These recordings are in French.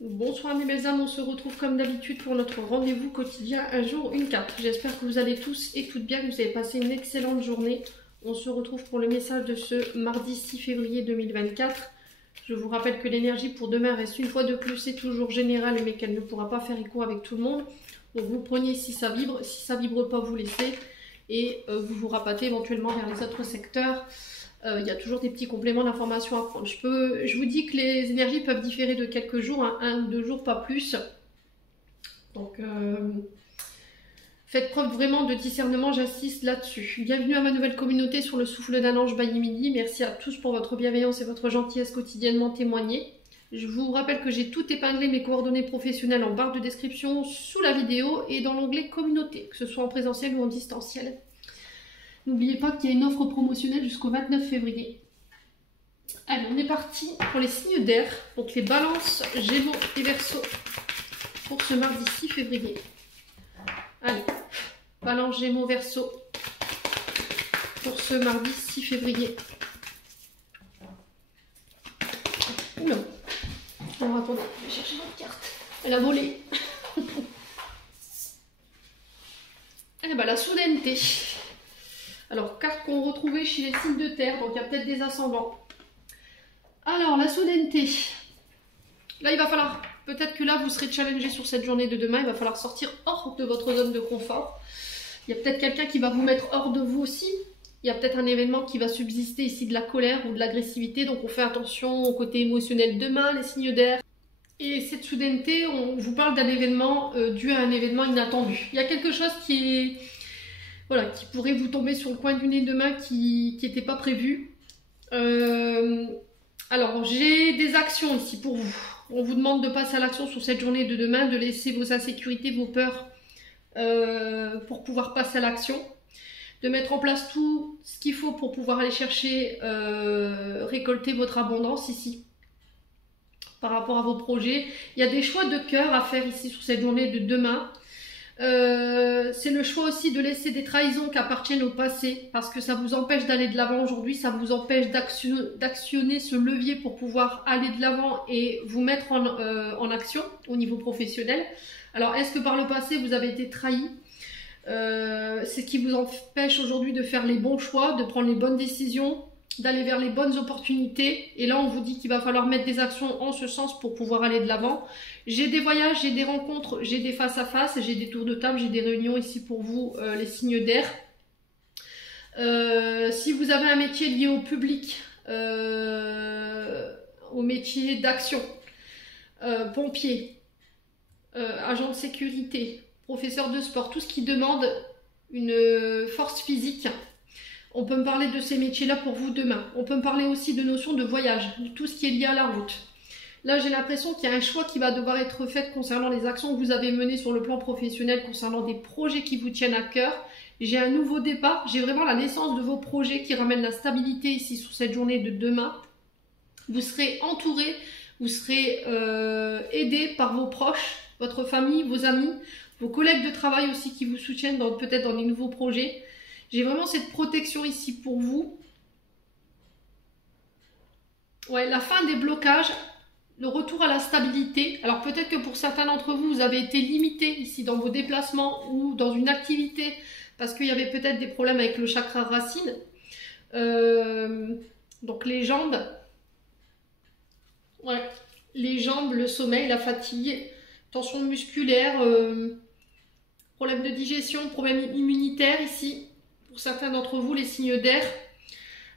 Bonsoir mes belles âmes, on se retrouve comme d'habitude pour notre rendez-vous quotidien, un jour, une carte. J'espère que vous allez tous et toutes bien, que vous avez passé une excellente journée. On se retrouve pour le message de ce mardi 6 février 2024. Je vous rappelle que l'énergie pour demain reste une fois de plus, c'est toujours générale, mais qu'elle ne pourra pas faire écho avec tout le monde. Donc vous prenez si ça vibre pas, vous laissez, et vous vous rabattez éventuellement vers les autres secteurs. Il y a toujours des petits compléments d'information à prendre. Je vous dis que les énergies peuvent différer de quelques jours, hein, 1 ou 2 jours, pas plus. Donc, faites preuve vraiment de discernement, j'insiste là-dessus. Bienvenue à ma nouvelle communauté sur le souffle d'un ange by Midi. Merci à tous pour votre bienveillance et votre gentillesse quotidiennement témoignée. Je vous rappelle que j'ai tout épinglé, mes coordonnées professionnelles en barre de description sous la vidéo et dans l'onglet communauté, que ce soit en présentiel ou en distanciel. N'oubliez pas qu'il y a une offre promotionnelle jusqu'au 29 février. Allez, on est parti pour les signes d'air, donc les balances, gémeaux et verseaux pour ce mardi 6 février. Allez, balance, gémeaux, verseaux pour ce mardi 6 février. Oula, alors attendez, je vais chercher votre carte. Elle a volé. Eh ben, la soudaineté. Alors, carte qu'on retrouvait chez les signes de terre, donc il y a peut-être des ascendants. Alors, la soudaineté. Là, il va falloir, peut-être que là, vous serez challengé sur cette journée de demain, il va falloir sortir hors de votre zone de confort. Il y a peut-être quelqu'un qui va vous mettre hors de vous aussi. Il y a peut-être un événement qui va subsister ici de la colère ou de l'agressivité, donc on fait attention au côté émotionnel demain, les signes d'air. Et cette soudaineté, on vous parle d'un événement dû à un événement inattendu. Il y a quelque chose qui est... Voilà, qui pourrait vous tomber sur le coin du nez demain qui n'était pas prévu. Alors, j'ai des actions ici pour vous. On vous demande de passer à l'action sur cette journée de demain, de laisser vos insécurités, vos peurs pour pouvoir passer à l'action. De mettre en place tout ce qu'il faut pour pouvoir aller chercher, récolter votre abondance ici. Par rapport à vos projets. Il y a des choix de cœur à faire ici sur cette journée de demain. C'est le choix aussi de laisser des trahisons qui appartiennent au passé, parce que ça vous empêche d'aller de l'avant aujourd'hui, ça vous empêche d'actionner ce levier pour pouvoir aller de l'avant et vous mettre en action au niveau professionnel. Alors, est-ce que par le passé vous avez été trahi? C'est ce qui vous empêche aujourd'hui de faire les bons choix, de prendre les bonnes décisions, d'aller vers les bonnes opportunités. Et là, on vous dit qu'il va falloir mettre des actions en ce sens pour pouvoir aller de l'avant. J'ai des voyages, j'ai des rencontres, j'ai des face-à-face, j'ai des tours de table, j'ai des réunions ici pour vous, les signes d'air. Si vous avez un métier lié au public, au métier d'action, pompier, agent de sécurité, professeur de sport, tout ce qui demande une force physique, on peut me parler de ces métiers-là pour vous demain. On peut me parler aussi de notions de voyage, de tout ce qui est lié à la route. Là, j'ai l'impression qu'il y a un choix qui va devoir être fait concernant les actions que vous avez menées sur le plan professionnel, concernant des projets qui vous tiennent à cœur. J'ai un nouveau départ, j'ai vraiment la naissance de vos projets qui ramènent la stabilité ici sur cette journée de demain. Vous serez entouré, vous serez aidé par vos proches, votre famille, vos amis, vos collègues de travail aussi qui vous soutiennent peut-être dans des nouveaux projets. J'ai vraiment cette protection ici pour vous. Ouais, la fin des blocages, le retour à la stabilité. Alors peut-être que pour certains d'entre vous, vous avez été limité ici dans vos déplacements ou dans une activité parce qu'il y avait peut-être des problèmes avec le chakra racine. Donc les jambes, ouais, les jambes, le sommeil, la fatigue, tension musculaire, problème de digestion, problème immunitaire ici. Pour certains d'entre vous, les signes d'air,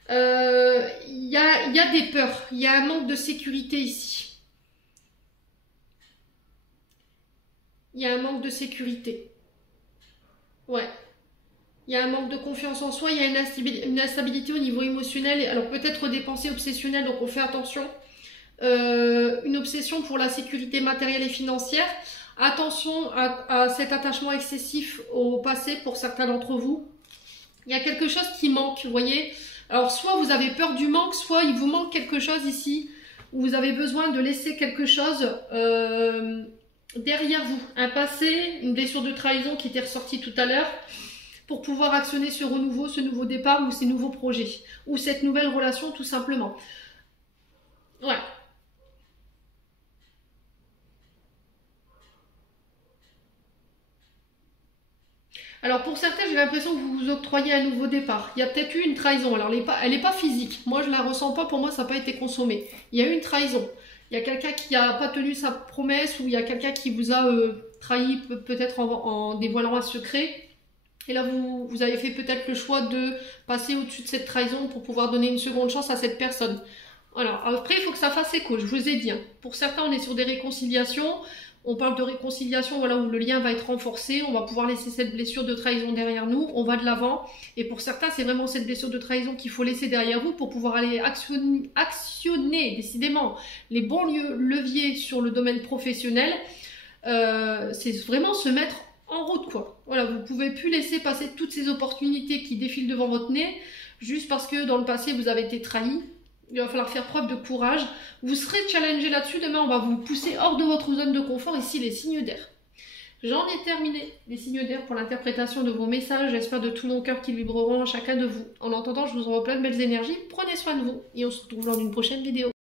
il y a des peurs, il y a un manque de sécurité ici. Il y a un manque de sécurité. Ouais. Il y a un manque de confiance en soi, il y a une instabilité au niveau émotionnel. Alors peut-être des pensées obsessionnelles, donc on fait attention. Une obsession pour la sécurité matérielle et financière. Attention à cet attachement excessif au passé pour certains d'entre vous. Il y a quelque chose qui manque, vous voyez. Alors, soit vous avez peur du manque, soit il vous manque quelque chose ici, où vous avez besoin de laisser quelque chose derrière vous. Un passé, une blessure de trahison qui était ressortie tout à l'heure, pour pouvoir actionner ce renouveau, ce nouveau départ ou ces nouveaux projets, ou cette nouvelle relation tout simplement. Ouais. Alors pour certains, j'ai l'impression que vous vous octroyez un nouveau départ. Il y a peut-être eu une trahison. Alors elle est pas physique. Moi, je la ressens pas. Pour moi, ça n'a pas été consommé. Il y a eu une trahison. Il y a quelqu'un qui n'a pas tenu sa promesse ou il y a quelqu'un qui vous a trahi peut-être en dévoilant un secret. Et là, vous avez fait peut-être le choix de passer au-dessus de cette trahison pour pouvoir donner une seconde chance à cette personne. Voilà. Après, il faut que ça fasse écho. Je vous ai dit. Hein. Pour certains, on est sur des réconciliations. On parle de réconciliation, voilà, où le lien va être renforcé, on va pouvoir laisser cette blessure de trahison derrière nous, on va de l'avant. Et pour certains, c'est vraiment cette blessure de trahison qu'il faut laisser derrière vous pour pouvoir aller actionner décidément les bons leviers sur le domaine professionnel. C'est vraiment se mettre en route, quoi. Voilà, vous ne pouvez plus laisser passer toutes ces opportunités qui défilent devant votre nez, juste parce que dans le passé, vous avez été trahi. Il va falloir faire preuve de courage. Vous serez challengé là-dessus. Demain, on va vous pousser hors de votre zone de confort. Ici, les signes d'air. J'en ai terminé les signes d'air pour l'interprétation de vos messages. J'espère de tout mon cœur qu'ils vibreront en chacun de vous. En attendant, je vous envoie plein de belles énergies. Prenez soin de vous et on se retrouve lors d'une prochaine vidéo.